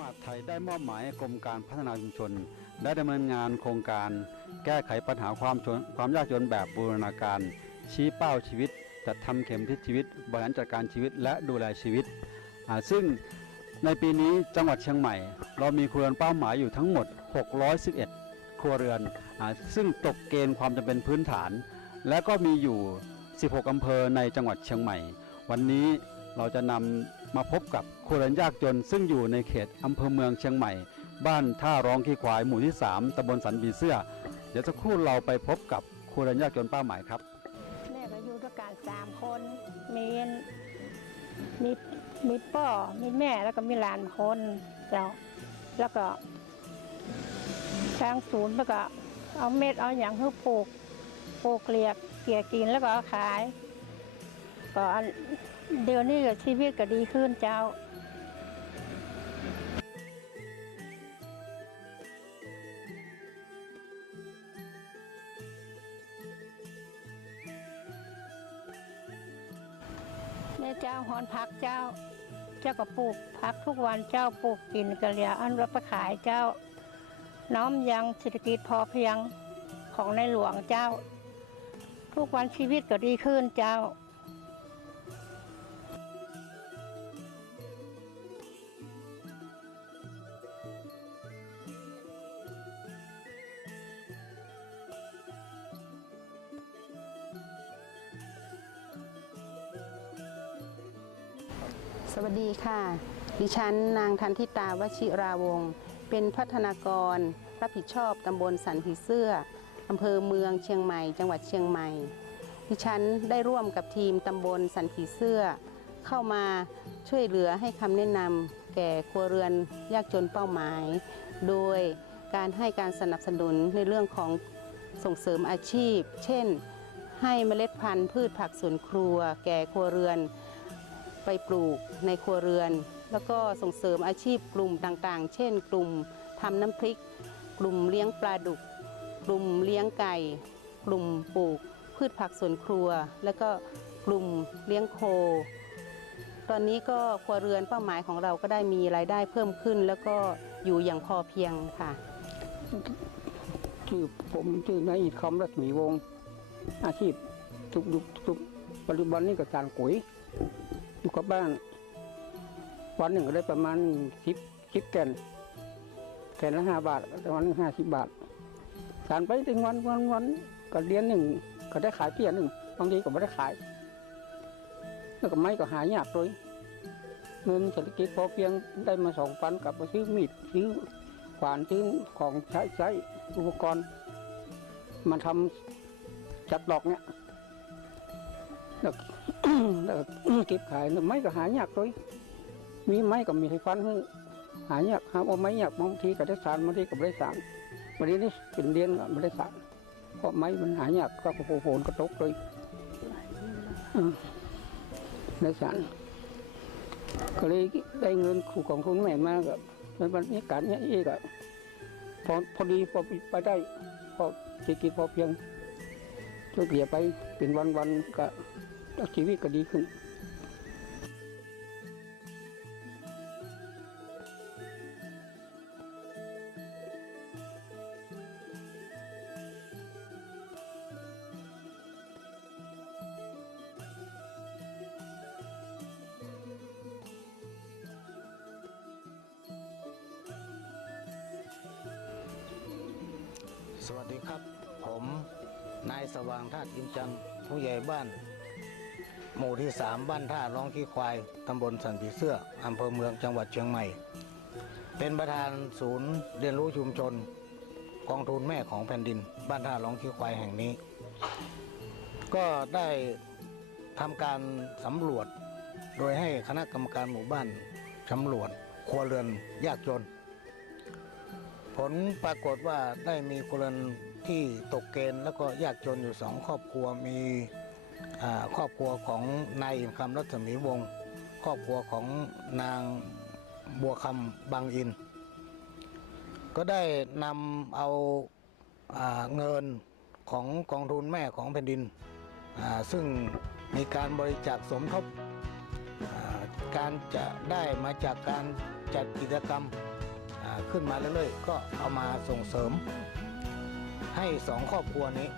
มหาดไทยได้มอบหมายให้กรมการพัฒนาชุมชน ได้ดำเนินงานโครงการ แก้ไขปัญหาความจนความยากจนแบบบูรณาการ ชี้เป้าชีวิตจัดทำเข็มทิศชีวิต บริหารจัดการชีวิตและดูแลชีวิต ซึ่งในปีนี้จังหวัดเชียงใหม่ เรามีครัวเรือนเป้าหมายอยู่ทั้งหมด 611 ครัวเรือนอซึ่งตกเกณฑ์ความจำเป็นพื้นฐาน และก็มีอยู่ 16 อำเภอในจังหวัดเชียงใหม่ วันนี้เราจะนำ มาพบกับครัวเรือนยากจน ซึ่งอยู่ในเขตอำเภอเมืองเชียงใหม่ บ้านท่าร้องขี้ควายหมู่ที่ 3ตำบลสันปีเสื้อ เดี๋ยวสักครู่เราไปพบกับครัวเรือนยากจนป้าหมายครับแม่ก็อยู่ด้วยกันสามคนมีมีมีพ่อมีแม่แล้วก็มีหลานคนเจ้าแล้วก็ทางศูนย์แล้วก็เอาเม็ดเอาอย่างให้ปลูกปลูกเกลียกเกลี่ยกินแล้วก็ขายก็อัน เดี๋ยวนี้ก็ชีวิตก็ดีขึ้นเจ้า แม่เจ้าหอนพักเจ้า เจ้าก็ปลูกพักทุกวันเจ้าปลูกกินกะเหลียอันรับประขายเจ้า น้อมยังเศรษฐกิจพอเพียงของในหลวงเจ้า ทุกวันชีวิตก็ดีขึ้นเจ้า สวัสดีค่ะ ดิฉันนางทันทิตาวชิราวงศ์เป็นพัฒนากร รับผิดชอบตำบลสันผีเสื้ออำเภอเมืองเชียงใหม่ จังหวัดเชียงใหม่ ดิฉันได้ร่วมกับทีมตำบลสันผีเสื้อ เข้ามาช่วยเหลือให้คำแนะนำแก่ครัวเรือนยากจนเป้าหมาย โดยการให้การสนับสนุนในเรื่องของส่งเสริมอาชีพ เช่น ให้เมล็ดพันธุ์พืชผักสวนครัว แก่ครัวเรือน ไปปลูกในครัวเรือน แล้วก็ส่งเสริมอาชีพกลุ่มต่างๆ เช่น กลุ่มทำน้ำพริก กลุ่มเลี้ยงปลาดุก กลุ่มเลี้ยงไก่ กลุ่มปลูก พืชผักสวนครัว แล้วก็กลุ่มเลี้ยงโค ตอนนี้ก็ครัวเรือนเป้าหมายของเราก็ได้มีรายได้เพิ่มขึ้น แล้วก็อยู่อย่างพอเพียงค่ะชื่อผมชื่อนายอิดคำรัศมีวงศ์อาชีพทุกยุคทุกปัจจุบันนี้ก็สางปุ๋ย อยู่กับบ้าน วันหนึ่งก็ได้ประมาณสิบสิบแกนแกนละห้าบาทวันหนึ่งห้าสิบบาทสารไปถึงวันวันวันก็เดือนหนึ่งก็ได้ขายเพียหนึ่งบางทีก็ไม่ได้ขาย แล้วก็ไม่ก็หายากเลยเงินเศรษฐกิจพอเพียงได้มาสองพันกลับมาซื้อมีดซื้อขวานซื้อของใช้ใช้อุปกรณ์ มาทำจัดดอกเนี่ย แล้วแล้วเก็บขายไม้ก็หายากเลยมีไม้ก็มีให้ฟันให้หายากหาว่าไม้ยากบางทีก็ได้สารบางทีก็ไม่ได้สารวันนี้นี่เป็นเดือนก็ไม่ได้สารเพราะไม้มันหายากก็โอ้โหโหนกระตกเลยได้สารก็เลยได้เงินขู่ของคุณแม่มากับในบรรยากาศเนี้ยเองอะพอพอดีพอไปได้พอเศรษฐกิจพอเพียงช่วยเกลี่ยไปเป็นวันๆก็ ชีวิตก็ดีขึ้นสวัสดีครับ ผมนายสว่างธาตุอินจันทร์ผู้ใหญ่บ้าน หมู่ที่สามบ้านท่าร้องขี้ควาย ตำบลสันผีเสื้อ อำเภอเมืองจังหวัดเชียงใหม่ เป็นประธานศูนย์เรียนรู้ชุมชน กองทุนแม่ของแผ่นดิน บ้านท่าร้องขี้ควายแห่งนี้ ก็ได้ทำการสำรวจ โดยให้คณะกรรมการหมู่บ้านสำรวจครัวเรือนยากจน ผลปรากฏว่าได้มีครัวเรือนที่ตกเกณฑ์แล้วก็ยากจนอยู่สองครอบครัวมี ครอบครัวของนายคำรัศมีวงศ์ครอบครัวของนางบัวคำบางอิน ก็ได้นำเอาอาเงินของกองทุนแม่ของแผ่นดิน ซึ่งมีการบริจาคสมทบาการจะได้มาจากการจัดกิจกรรมขึ้นมาเรื่อยๆ ก็เอามาส่งเสริมให้สองครอบครัวนี้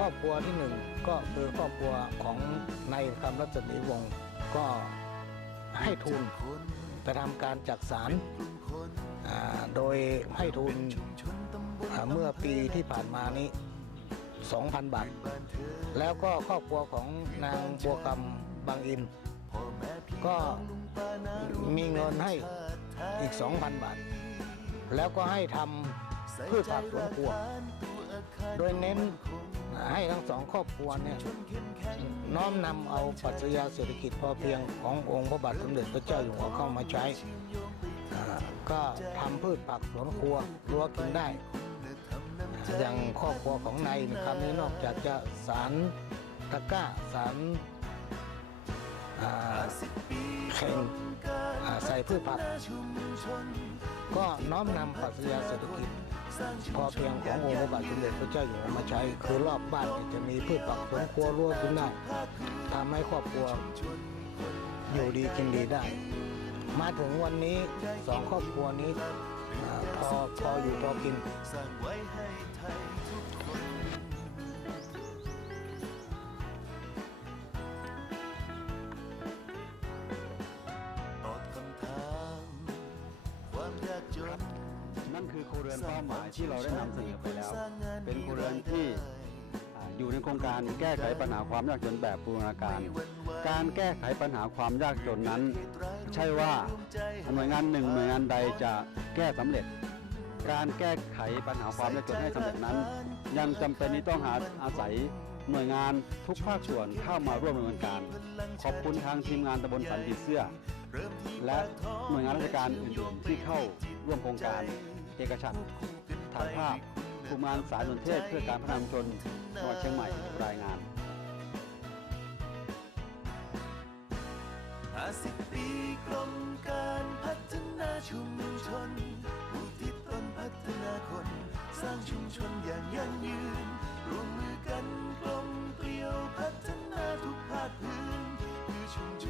ครอบครัวที่หนึ่งก็คือครอบครัวของนายคำรัศมีวงศ์ก็ให้ทุนไปทำการจักสารโดยให้ทุนเมื่อปีที่ผ่านมานี้ 2,000 บาท แล้วก็ครอบครัวของนางบัวคำบางอิน ก็มีเงินให้อีก 2,000 บาท แล้วก็ให้ทำพืชผักสวนครัว โดยเน้น ให้ทั้งสองครอบครัวเนี่ยน้อมนำเอาปรัชญาเศรษฐกิจพอเพียงขององค์พระบาทสมเด็จพระเจ้าอยู่หัวเข้ามาใช้อ่าก็ทำพืชผักสวนครัวรั้วกินได้ อย่างครอบครัวของนายคำนี้นอกจากจะสารตะกร้าสารอ่าเข่งอ่าใส่พืชผัก ก็น้อมนำปรัชญาเศรษฐกิจ พอเพียงขององค์พระบาทสมเด็จพระเจ้าอยู่หัวมาใช้ คือรอบบ้านจะมีพืชผักสวนครัวรั้วกินได้ทำให้ครอบครัวอยู่ดีกินดีได้ มาถึงวันนี้สองครอบครัวนี้พอพออยู่พอกิน คือครัวเรือนเป้าหมายที่เราได้นำเสนอไปแล้ว เป็นครัวเรือนที่อยู่ในโครงการแก้ไขปัญหาความยากจนแบบบูรณาการ การแก้ไขปัญหาความยากจนนั้น ใช่ว่าหน่วยงานหนึ่งหน่วยงานใดจะแก้สำเร็จ การแก้ไขปัญหาความยากจนให้สำเร็จนั้น ยังจำเป็นที่ต้องหาอาศัยหน่วยงานทุกภาคส่วนเข้ามาร่วมดำเนินการ ขอบคุณทางทีมงานตำบลสันติเสื้อ และหน่วยงานราชการอื่นๆที่เข้าร่วมโครงการ เอกชันถ่ายภาพภูมานสารสนเทศเพื่อการพัฒนาชนจังหวัดเชียงใหม่รายงาน 50 ปีกรมการพัฒนาชุมชนผู้ที่ต้นพัฒนาคน สร้างชุมชนอย่างยั่งยืน ร่วมมือกันกลมเกลียวพัฒนาทุกภาคพื้นคือชุมชน